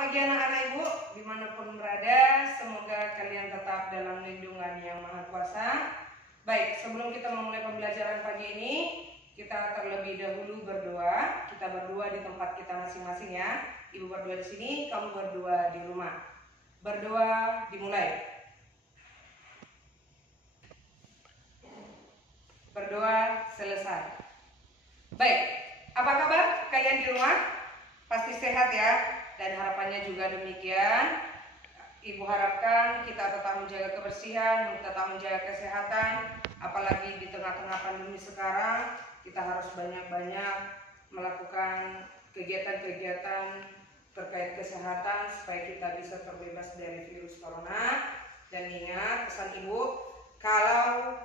pagi anak-anak Ibu, dimanapun berada, semoga kalian tetap dalam lindungan yang Maha Kuasa. Baik, sebelum kita memulai pembelajaran pagi ini, kita terlebih dahulu berdoa. Kita berdoa di tempat kita masing-masing ya. Ibu berdoa di sini, kamu berdoa di rumah. Berdoa dimulai. Berdoa selesai. Baik, apa kabar kalian di rumah? Pasti sehat ya. Dan harapannya juga demikian. Ibu harapkan kita tetap menjaga kebersihan, tetap menjaga kesehatan. Apalagi di tengah-tengah pandemi sekarang, kita harus banyak-banyak melakukan kegiatan-kegiatan terkait kesehatan supaya kita bisa terbebas dari virus corona. Dan ingat pesan Ibu, kalau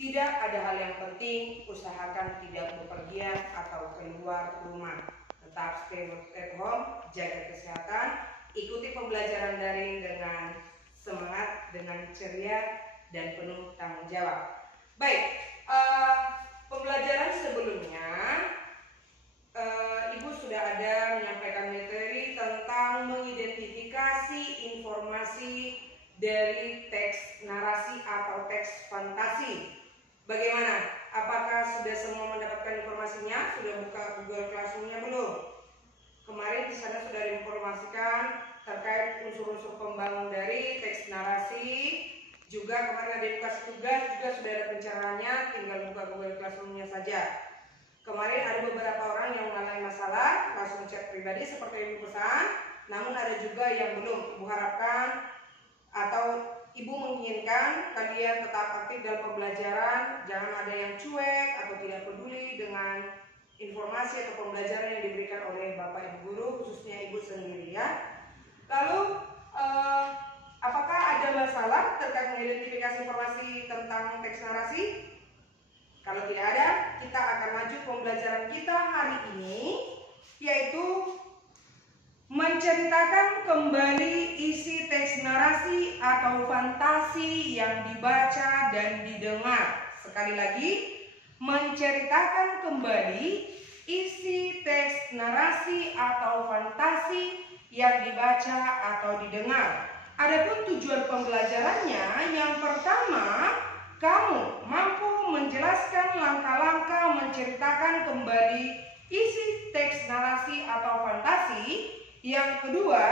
tidak ada hal yang penting, usahakan tidak bepergian atau keluar rumah. Tetap stay at home, jaga kesehatan, ikuti pembelajaran daring dengan semangat, dengan ceria, dan penuh tanggung jawab. Baik, pembelajaran sebelumnya Ibu sudah ada menyampaikan materi tentang mengidentifikasi informasi dari teks narasi atau teks fantasi. Bagaimana? Apakah sudah semua mendapatkan informasinya? Sudah buka Google Classroom-nya belum? Kemarin di sana sudah diinformasikan terkait unsur-unsur pembangun dari teks narasi. Juga kemarin ada edukasi tugas, juga sudah ada pencerahannya, tinggal buka Google Classroom-nya saja. Kemarin ada beberapa orang yang mengalami masalah, langsung chat pribadi seperti yang Ibu pesan. Namun ada juga yang belum. Ibu harapkan atau Ibu menginginkan kalian tetap aktif dalam pembelajaran, jangan ada yang cuek atau tidak peduli dengan informasi atau pembelajaran yang diberikan oleh Bapak Ibu Guru, khususnya Ibu sendiri ya. Lalu, apakah ada masalah terkait mengidentifikasi informasi tentang teks narasi? Kalau tidak ada, kita akan maju pembelajaran kita hari ini, yaitu menceritakan kembali isi teks narasi atau fantasi yang dibaca dan didengar. Sekali lagi, menceritakan kembali isi teks narasi atau fantasi yang dibaca atau didengar. Adapun tujuan pembelajarannya, yang pertama, kamu mampu menjelaskan langkah-langkah menceritakan kembali isi teks narasi atau fantasi. Yang kedua,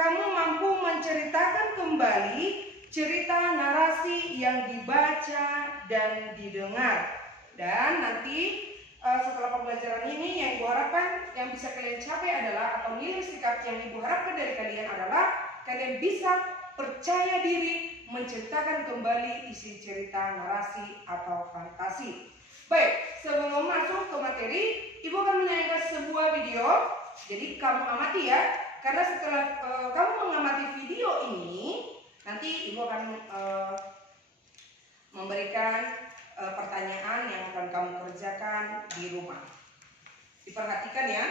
kamu mampu menceritakan kembali cerita narasi yang dibaca dan didengar. Dan nanti setelah pembelajaran ini yang Ibu harapkan yang bisa kalian capai adalah, atau nilai sikap yang Ibu harapkan dari kalian adalah kalian bisa percaya diri menceritakan kembali isi cerita narasi atau fantasi. Baik, sebelum masuk ke materi, Ibu akan menyanyikan sebuah video. Jadi kamu amati ya, karena setelah kamu mengamati video ini, nanti Ibu akan memberikan pertanyaan yang akan kamu kerjakan di rumah. Diperhatikan ya.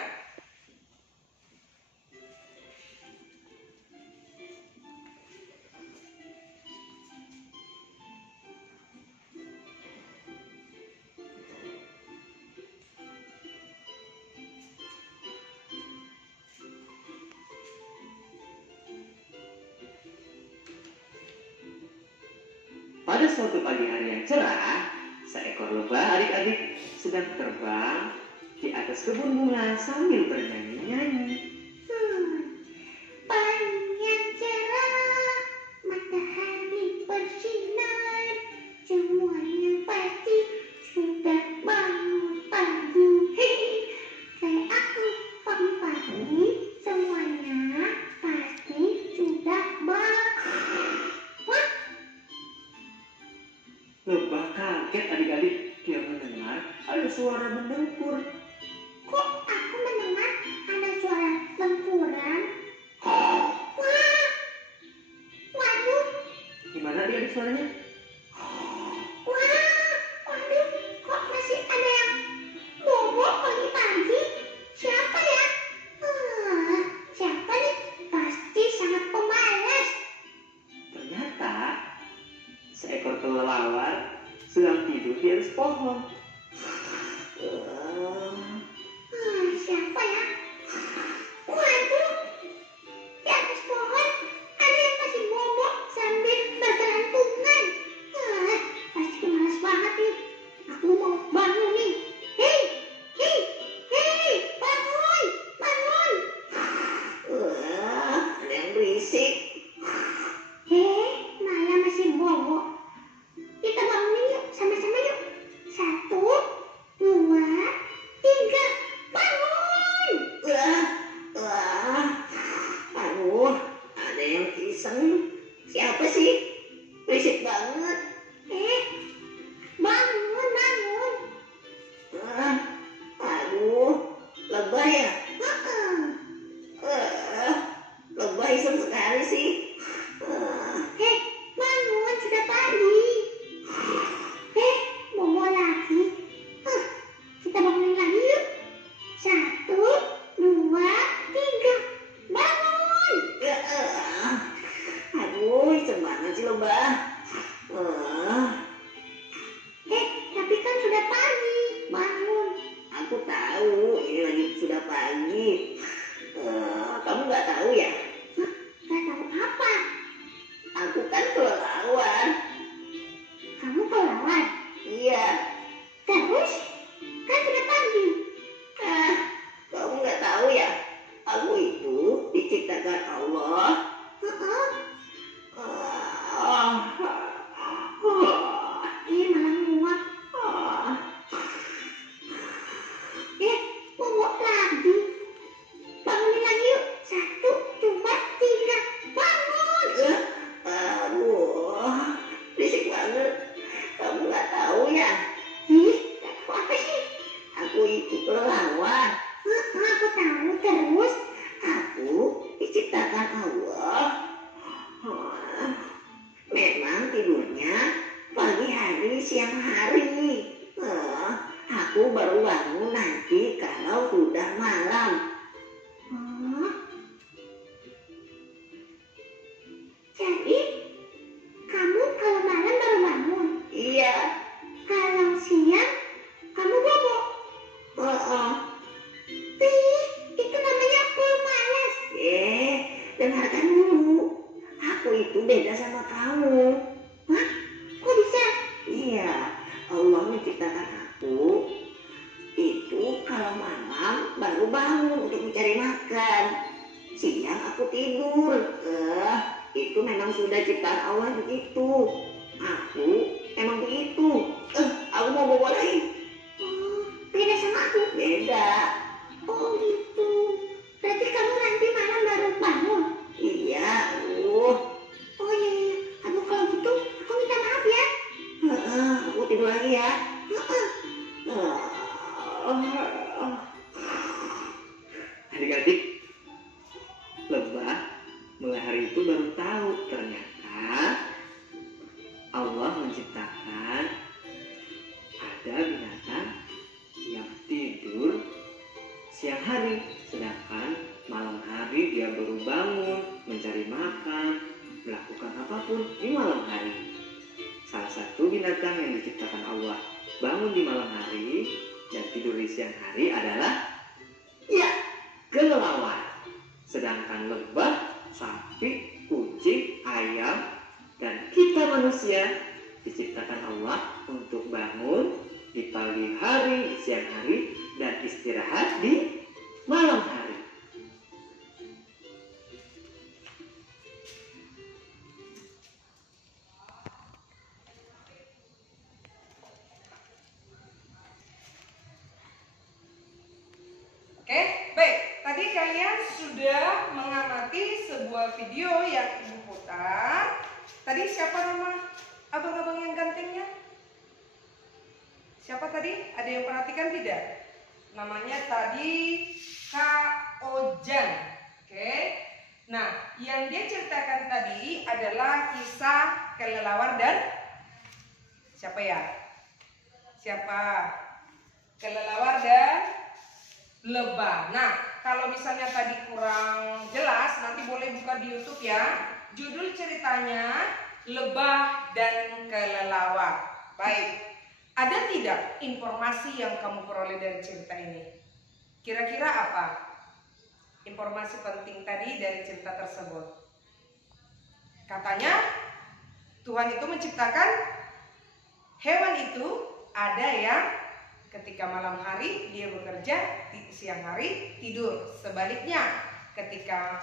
Pada suatu pagi hari yang cerah, seekor lebah adik-adik sedang terbang di atas kebun bunga sambil bernyanyi-nyanyi. Pagi yang cerah, matahari bersinar, semuanya pasti sudah bangun pagi. Kayak aku pagi-pagi, semuanya pasti sudah bangun. Lebah kaget adik-adik, dia mendengar ada suara mendengkur. Kok aku mendengar ada suara lengkuran? Wah, waduh, Gimana adik-adik suaranya? wah, waduh, kok masih ada yang bobo pagi-pagi? Siapa ya? Siapa nih? Pasti sangat pemalas. Ternyata seekor kelelawar sedang tidur di atas pohon. Siapa ya? Waduh, berisik. Malah masih bobo. Kita bangunin yuk, sama-sama yuk. 1, 2, 3, bangun! Aduh, ada yang iseng. Siapa sih? Berisik banget. Bangun, bangun. Aduh, lebay ya? Lebay iseng sekali sih. Bangun, sudah pagi. Bobo lagi. Kita bangunin lagi yuk. 1, 2, 3, bangun! Aduh, iseng banget sih lebah. Tapi kan sudah pagi. Bangun. Aku tahu ini lagi sudah pagi. Kamu nggak tahu ya? Gak tahu apa. Aku kan kelelawar. Kamu kelelawar. Iya. Terus? Kan sudah pagi. Kamu nggak tahu ya? Aku itu diciptakan Allah. Malah nguap. Bobo lagi. Bangunin lagi yuk. 1, 2, 3, bangun! Aduh, berisik banget. Kamu nggak tahu ya? Gak tahu apa sih? Aku itu kelelawar. Aku tahu. Terus? Aku diciptakan Allah. Memang tidurnya pagi hari, siang hari. Aku baru bangun nanti kalau sudah malam. Jadi kamu kalau malam baru bangun. Iya. Kalau siang kamu bobo. Itu namanya pemalas. Dengarkan dulu. Aku itu beda sama kamu. Kok bisa? Iya, Allah menciptakan aku itu kalau malam baru bangun untuk mencari makan. Siang aku tidur. Itu memang sudah ciptaan Allah begitu. Aku emang begitu. Aku mau bobo lagi. Beda sama aku. Beda. Oh gitu. Berarti kamu nanti malam baru bangun. Iya. Oh iya. Aduh kalau gitu aku minta maaf ya. Aku tidur lagi ya. Adik-adik, lebah mulai hari itu baru tahu ternyata Allah menciptakan ada binatang yang tidur siang hari, sedangkan malam hari dia baru bangun, mencari makan, melakukan apapun di malam hari. Salah satu binatang yang diciptakan Allah bangun di malam hari dan tidur di siang hari adalah kelelawar. Sedangkan lebah, sapi, kucing, ayam, dan kita manusia diciptakan Allah untuk bangun di pagi hari, di siang hari, dan istirahat di malam hari. Oke, baik. Tadi kalian sudah mengamati sebuah video yang Ibu putar. Tadi siapa nama abang-abang yang gantengnya? Siapa tadi? Ada yang perhatikan tidak? Namanya tadi Kak Ojan. Oke. Nah, yang dia ceritakan tadi adalah kisah kelelawar dan siapa ya? Siapa? Kelelawar dan lebah. Nah, kalau misalnya tadi kurang jelas, nanti boleh buka di YouTube ya. Judul ceritanya Lebah dan Kelelawar. Baik. Ada tidak informasi yang kamu peroleh dari cerita ini? Kira-kira apa informasi penting tadi dari cerita tersebut? Katanya Tuhan itu menciptakan hewan itu ada yang ketika malam hari dia bekerja, di siang hari tidur. Sebaliknya, ketika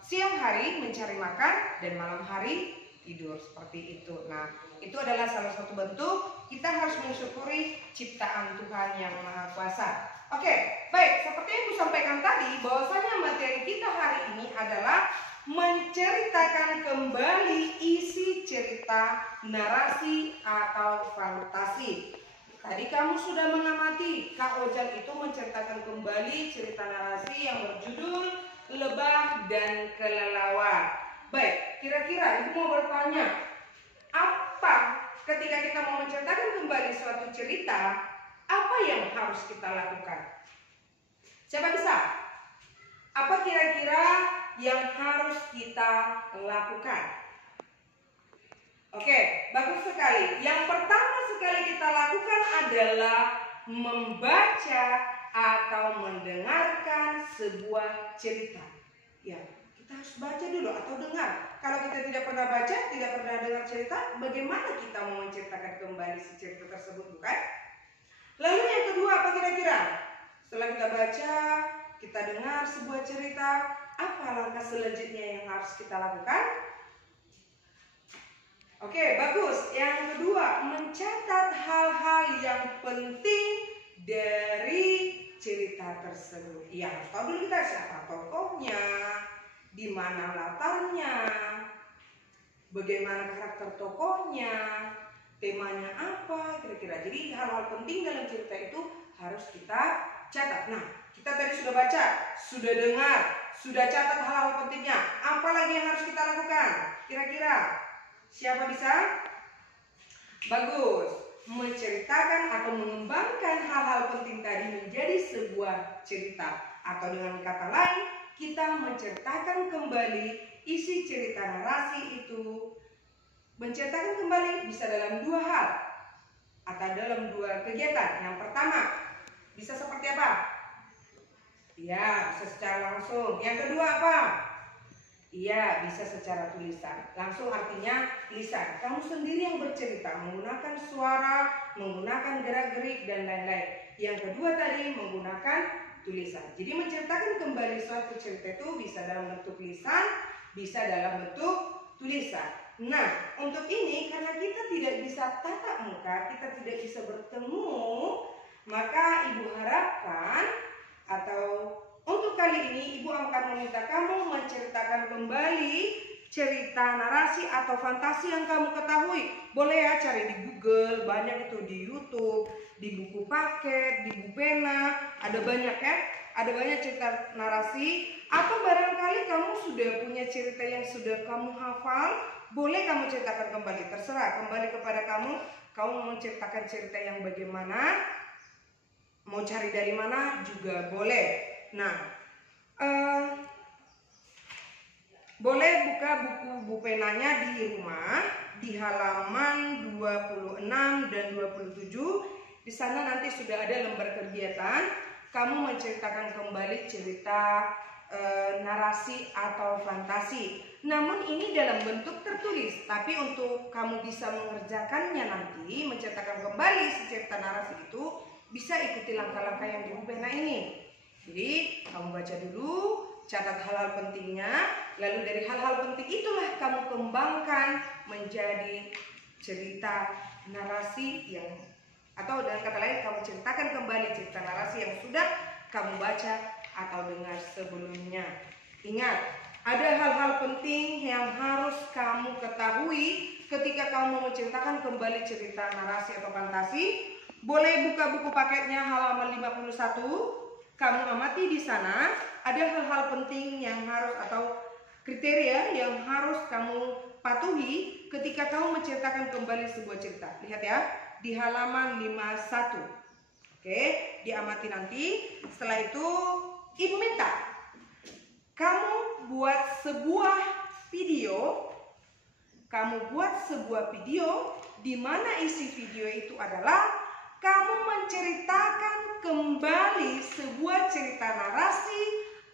siang hari mencari makan dan malam hari tidur, seperti itu. Nah, itu adalah salah satu bentuk kita harus mensyukuri ciptaan Tuhan yang Maha Kuasa. Oke, baik, seperti yang aku sampaikan tadi, bahwasanya materi kita hari ini adalah menceritakan kembali isi cerita, narasi atau fantasi. Tadi kamu sudah mengamati Kak Ojang itu menceritakan kembali cerita narasi yang berjudul Lebah dan Kelelawar. Baik, kira-kira Ibu mau bertanya, apa ketika kita mau menceritakan kembali suatu cerita, apa yang harus kita lakukan? Siapa bisa? Apa kira-kira yang harus kita lakukan? Oke, bagus sekali. Yang pertama sekali kita lakukan adalah membaca atau mendengarkan sebuah cerita. Ya, kita harus baca dulu atau dengar. Kalau kita tidak pernah baca, tidak pernah dengar cerita, bagaimana kita mau menceritakan kembali si cerita tersebut, bukan? Lalu yang kedua, apa kira-kira? Setelah kita baca, kita dengar sebuah cerita, apa langkah selanjutnya yang harus kita lakukan? Oke, bagus. Yang kedua, mencatat hal-hal yang penting dari cerita tersebut. Ya, harus tahu dulu kita siapa tokohnya, di mana latarnya, bagaimana karakter tokohnya, temanya apa, kira-kira. Jadi hal-hal penting dalam cerita itu harus kita catat. Nah, kita tadi sudah baca, sudah dengar, sudah catat hal-hal pentingnya. Apa lagi yang harus kita lakukan? Kira-kira siapa bisa? Bagus. Menceritakan atau mengembangkan hal-hal penting tadi menjadi sebuah cerita. Atau dengan kata lain, kita menceritakan kembali isi cerita narasi itu. Menceritakan kembali bisa dalam dua hal atau dalam dua kegiatan. Yang pertama, bisa seperti apa? Ya, bisa secara langsung. Yang kedua apa? Iya, bisa secara tulisan. Langsung artinya lisan. Kamu sendiri yang bercerita, menggunakan suara, menggunakan gerak-gerik, dan lain-lain. Yang kedua tadi menggunakan tulisan. Jadi menceritakan kembali suatu cerita itu bisa dalam bentuk lisan, bisa dalam bentuk tulisan. Nah, untuk ini karena kita tidak bisa tatap muka, kita tidak bisa bertemu, maka Ibu harapkan atau untuk kali ini Ibu akan meminta kamu menceritakan kembali cerita narasi atau fantasi yang kamu ketahui. Boleh ya cari di Google, banyak itu di YouTube, di buku paket, di buku pena, ada banyak ya. Ada banyak cerita narasi. Atau barangkali kamu sudah punya cerita yang sudah kamu hafal, boleh kamu ceritakan kembali. Terserah, kembali kepada kamu. Kamu menceritakan cerita yang bagaimana, mau cari dari mana juga boleh. Nah, boleh buka buku penanya di rumah di halaman 26 dan 27. Di sana nanti sudah ada lembar kegiatan. Kamu menceritakan kembali cerita narasi atau fantasi. Namun ini dalam bentuk tertulis. Tapi untuk kamu bisa mengerjakannya nanti, menceritakan kembali si cerita narasi itu, bisa ikuti langkah-langkah yang di buku pena ini. Jadi kamu baca dulu, catat hal-hal pentingnya, lalu dari hal-hal penting itulah kamu kembangkan menjadi cerita narasi yang, atau dengan kata lain kamu ceritakan kembali cerita narasi yang sudah kamu baca atau dengar sebelumnya. Ingat, ada hal-hal penting yang harus kamu ketahui ketika kamu menceritakan kembali cerita narasi atau fantasi. Boleh buka buku paketnya halaman 51. Kamu amati di sana ada hal-hal penting yang harus atau kriteria yang harus kamu patuhi ketika kamu menceritakan kembali sebuah cerita. Lihat ya, di halaman 51. Oke, diamati nanti. Setelah itu Ibu minta kamu buat sebuah video. Kamu buat sebuah video di mana isi video itu adalah kamu menceritakan kembali sebuah cerita narasi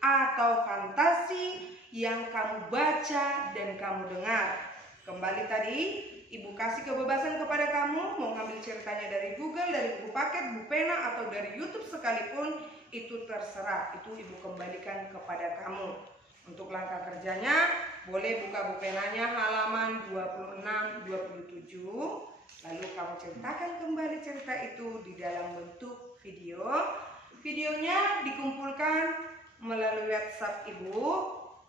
atau fantasi yang kamu baca dan kamu dengar. Kembali tadi, Ibu kasih kebebasan kepada kamu mau ngambil ceritanya dari Google, dari buku paket, buku pena, atau dari YouTube sekalipun, itu terserah. Itu Ibu kembalikan kepada kamu. Untuk langkah kerjanya, boleh buka buku penanya halaman 26-27. Lalu kamu ceritakan kembali cerita itu di dalam bentuk video. Videonya dikumpulkan melalui WhatsApp Ibu.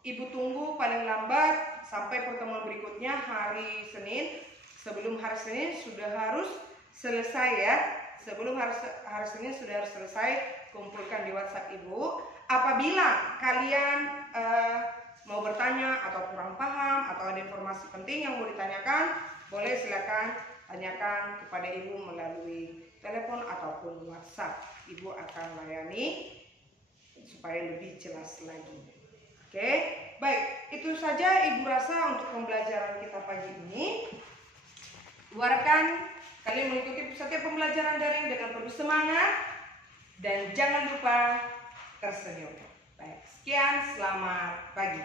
Ibu tunggu paling lambat sampai pertemuan berikutnya hari Senin. Sebelum hari Senin sudah harus selesai ya. Sebelum hari Senin sudah harus selesai, kumpulkan di WhatsApp Ibu. Apabila kalian mau bertanya atau kurang paham atau ada informasi penting yang mau ditanyakan, boleh silakan tanyakan kepada Ibu melalui telepon ataupun WhatsApp. Ibu akan layani supaya lebih jelas lagi. Oke, baik, itu saja Ibu rasa untuk pembelajaran kita pagi ini. Harapkan kalian mengikuti setiap pembelajaran daring dengan penuh semangat dan jangan lupa tersenyum. Baik, sekian, selamat pagi.